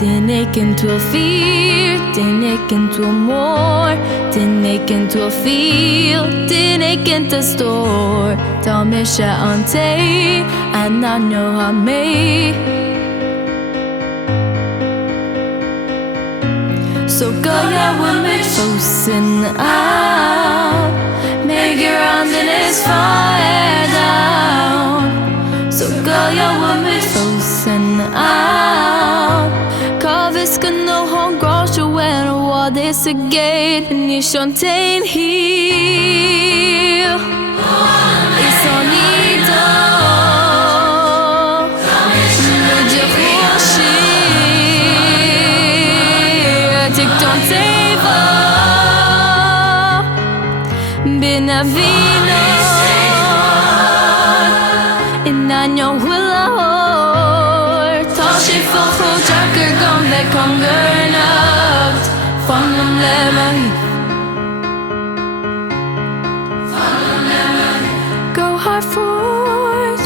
Den ik into a fear, den ik into a more, den ik into a feel, den ik into store. Ta mig an dig, and I know how me. Så går jag med mig frozen out. Make anden is fire down. Så går jag med mig frozen out. Kaviska no hon går så when I walk this again. And you shan't ain't here. It's on idag. Bina vino innan jag håller. Ta sig för jackar gång gCongar Anocht. Från de lever go hard forward.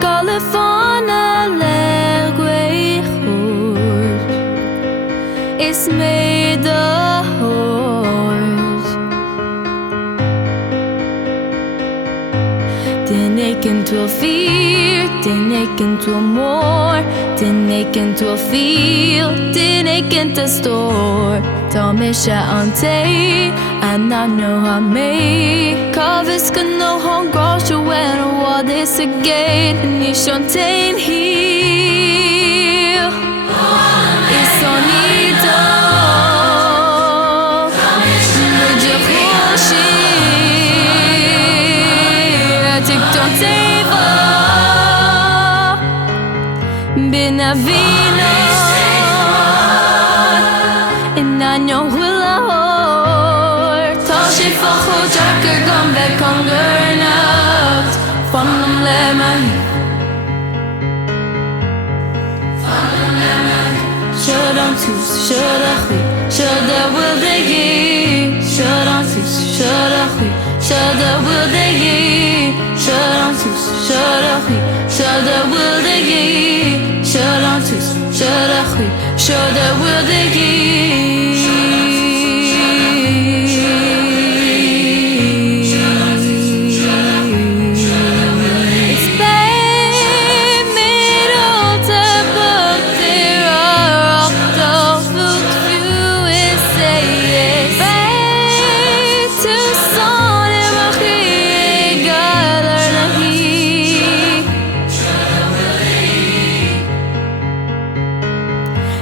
Galifana lägre hårt. It's made the horse. Den ik into a fear, den ik into a more, den ik into a feel, den ik into store. Ta mig an dig, and I know how me. Kaviska no hon går så when I walk this again. And you shan't ain't here. It's on idag. Bina vino innan jag håller. Ta sig för jackar gång gCongar Anocht. Från de lever kör de tus, kör de skit, kör de will they ge. Kör de tus, kör de skit, kör de will they ge. Kör de tus, kör de skit, kör de will they ge. Kör de tus, kör de skit, kör de will they ge.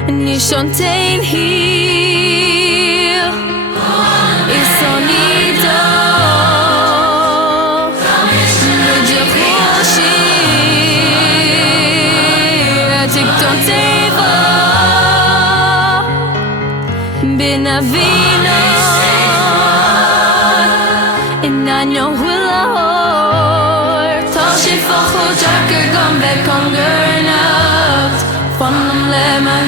And you shan't ain't here. It's on idag. Med jag skit. Jag tyckte om dig var. Bina vino innan jag håller. Ta sig för jackar gång gCongar Anocht. Från de lever